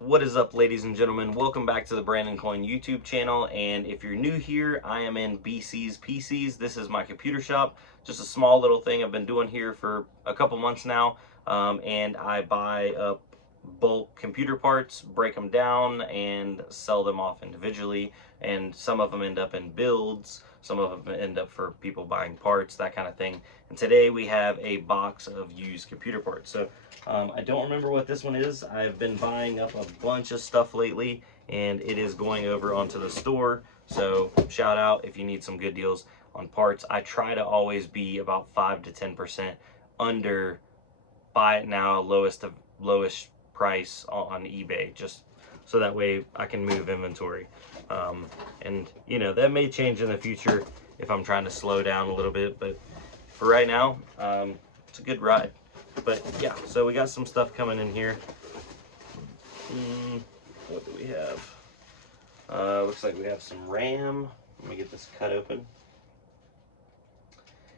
What is up, ladies and gentlemen? Welcome back to the Brandon Coin YouTube channel. And if you're new here, I am in BC's PCs. This is my computer shop. Just a small little thing I've been doing here for a couple months now. And I buy up bulk computer parts, break them down, and sell them off individually. And some of them end up in builds. Some of them end up for people buying parts, that kind of thing. And today we have a box of used computer parts. So I don't remember what this one is. I've been buying up a bunch of stuff lately, and it is going over onto the store. So shout out if you need some good deals on parts. I try to always be about 5 to 10% under buy it now, lowest price on eBay, just so that way I can move inventory. And you know, that may change in the future if I'm trying to slow down a little bit, but for right now, it's a good ride. But yeah, so we got some stuff coming in here. What do we have? Looks like we have some RAM. Let me get this cut open.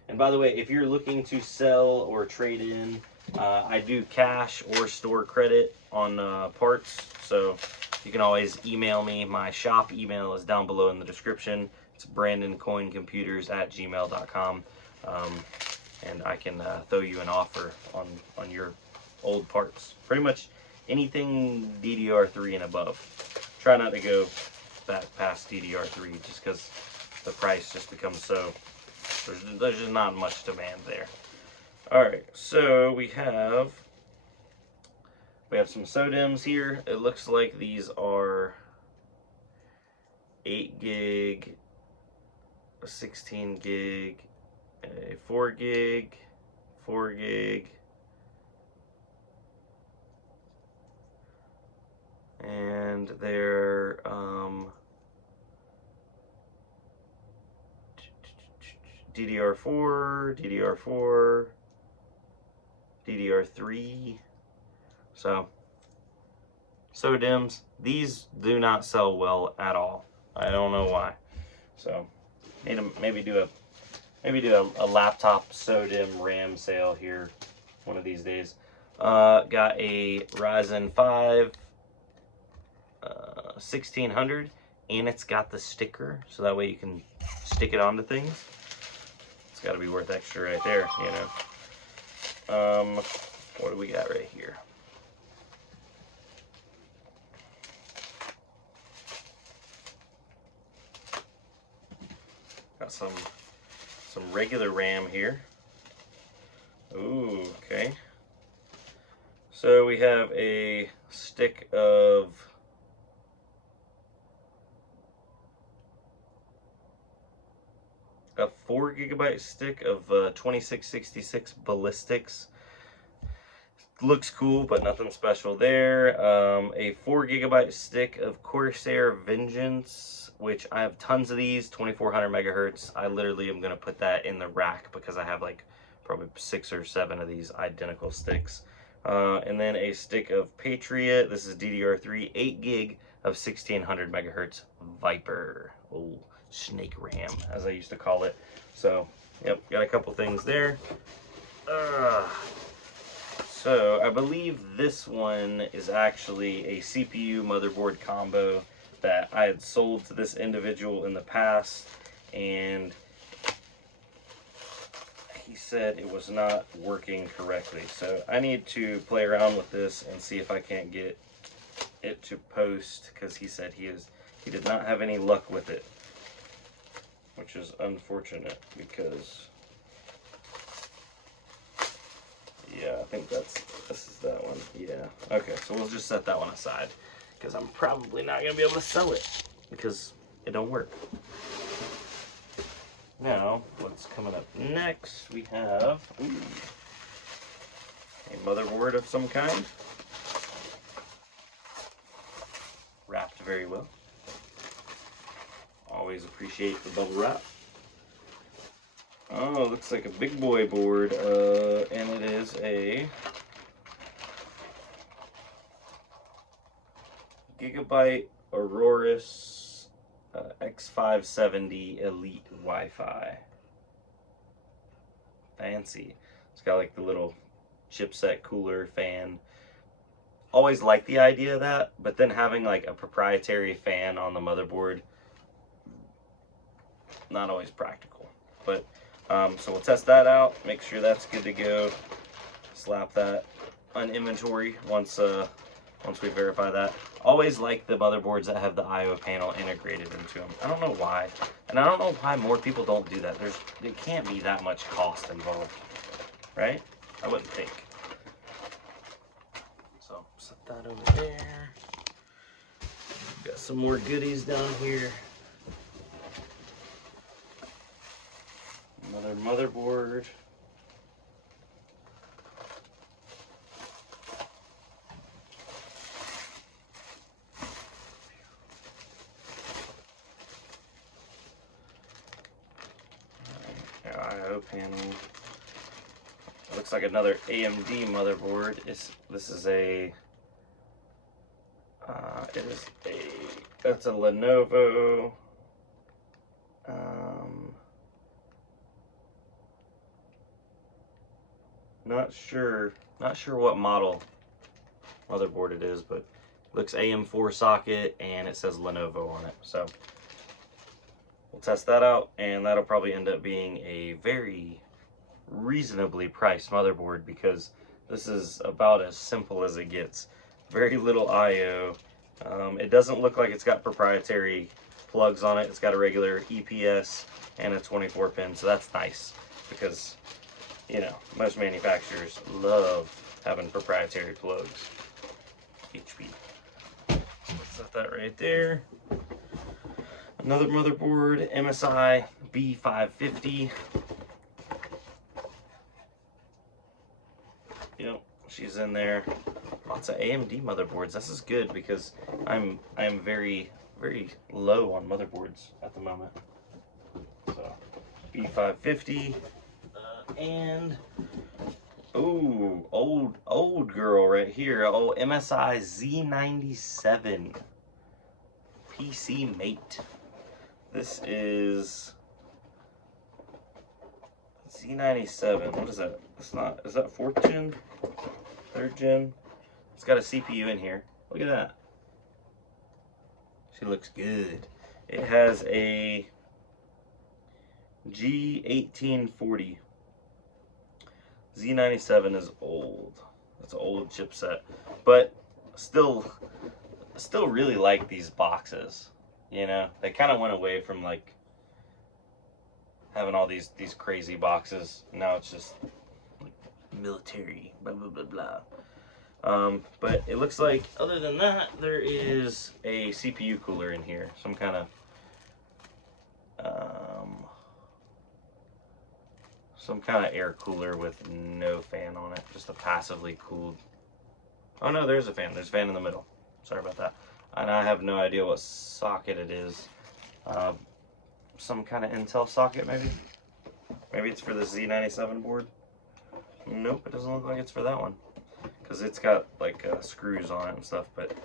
And by the way, if you're looking to sell or trade in, I do cash or store credit on parts. So you can always email me. My shop email is down below in the description. It's brandoncoincomputers@gmail.com. And I can throw you an offer on your old parts. Pretty much anything DDR3 and above. Try not to go that past DDR3 just because the price just becomes so, there's just not much demand there. Alright, so we have some SODIMMs here. It looks like these are 8 gig, a 16 gig, a 4 gig, 4 gig, and they're DDR4, DDR4, DDR3. So SODIMMs, these do not sell well at all. I don't know why. So maybe do a laptop SODIMM RAM sale here one of these days. Got a Ryzen 5 1600, and it's got the sticker, so that way you can stick it onto things. It's got to be worth extra right there, you know. What do we got right here? Got some regular RAM here. Ooh, okay. So we have a stick of a 4 gigabyte stick of 2666 ballistics. Looks cool, but nothing special there. A 4 gigabyte stick of Corsair Vengeance, which I have tons of these, 2400 megahertz. I literally am going to put that in the rack because I have like probably 6 or 7 of these identical sticks. And then a stick of Patriot. This is DDR3, 8 gig of 1600 megahertz Viper. Oh, snake RAM, as I used to call it. So, yep, got a couple things there. So I believe this one is actually a CPU motherboard combo that I had sold to this individual in the past, and he said it was not working correctly. So I need to play around with this and see if I can't get it to post, because he said he did not have any luck with it, which is unfortunate because, yeah, I think this is that one. Yeah. Okay, so we'll just set that one aside because I'm probably not going to be able to sell it because it don't work. Now, what's coming up next? We have a motherboard of some kind. Wrapped very well. Always appreciate the bubble wrap. Oh, looks like a big boy board, and it is a Gigabyte Aorus X570 Elite Wi-Fi. Fancy. It's got like the little chipset cooler fan. always liked the idea of that, but then having like a proprietary fan on the motherboard, not always practical. But so we'll test that out, make sure that's good to go, slap that on inventory once we verify that. Always like the motherboards that have the I/O panel integrated into them. I don't know why, and I don't know why more people don't do that. It can't be that much cost involved, right? I wouldn't think. So set that over there. Got some more goodies down here. Another motherboard. I/O panel. It looks like another AMD motherboard. This is a it's a Lenovo. Not sure what model motherboard it is, but it looks AM4 socket and it says Lenovo on it. So we'll test that out, and that'll probably end up being a very reasonably priced motherboard because this is about as simple as it gets. Very little I/O. It doesn't look like it's got proprietary plugs on it. It's got a regular EPS and a 24 pin, so that's nice because, you know, most manufacturers love having proprietary plugs. HP. So let's set that right there. Another motherboard, MSI B550. Yep, she's in there. Lots of AMD motherboards. This is good because I am very low on motherboards at the moment. So B550 and ooh, old girl right here. Oh, MSI Z97 PC Mate. This is Z97. What is that? It's not. Is that 4th gen? 3rd gen? It's got a CPU in here. Look at that. She looks good. It has a G1840. Z97 is old. That's an old chipset, but still really like these boxes. You know, they kind of went away from like having all these crazy boxes. Now it's just like military, blah blah blah blah. But it looks like, other than that, there is a CPU cooler in here. Some kind of air cooler with no fan on it. Just a passively cooled. Oh no, there's a fan. There's a fan in the middle. Sorry about that. And I have no idea what socket it is. Some kind of Intel socket, maybe? Maybe it's for the Z97 board. Nope, it doesn't look like it's for that one. Because it's got like screws on it and stuff, but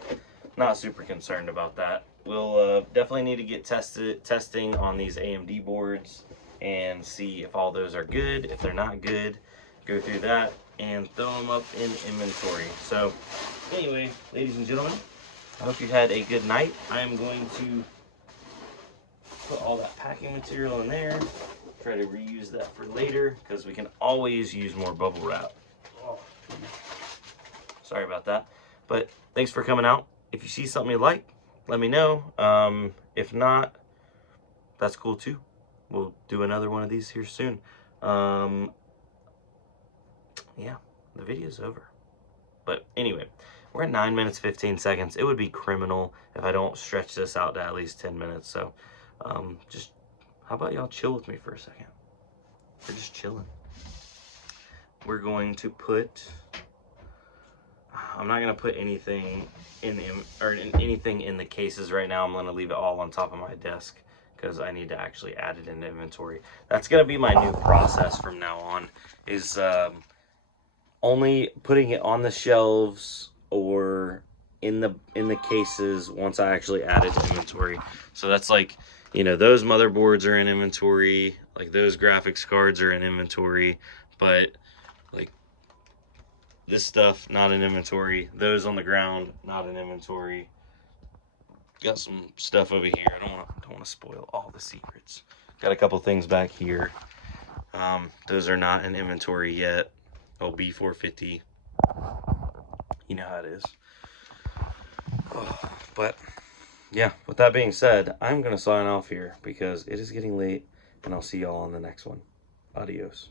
not super concerned about that. We'll definitely need to get testing on these AMD boards and see if all those are good. If they're not good, go through that and throw them up in inventory. So anyway, ladies and gentlemen, I hope you had a good night. I am going to put all that packing material in there, try to reuse that for later because we can always use more bubble wrap. Oh. Sorry about that, but thanks for coming out. If you see something you like, let me know. If not, that's cool too. We'll do another one of these here soon. Yeah, the video's over. But anyway, we're at 9 minutes 15 seconds. It would be criminal if I don't stretch this out to at least 10 minutes. So just how about y'all chill with me for a second? We're just chilling. We're going to put, I'm not going to put anything in the cases right now. I'm going to leave it all on top of my desk because I need to actually add it into inventory. That's going to be my new process from now on, is only putting it on the shelves or in the cases once I actually add it to inventory. So that's like, you know, those motherboards are in inventory, like those graphics cards are in inventory, but like This stuff, not in inventory. Those on the ground, not in inventory. Got some stuff over here. I don't want to spoil all the secrets. Got a couple things back here. Those are not in inventory yet. Oh, B450. You know how it is. Oh, but yeah, with that being said, I'm going to sign off here because it is getting late, and I'll see y'all on the next one. Adios.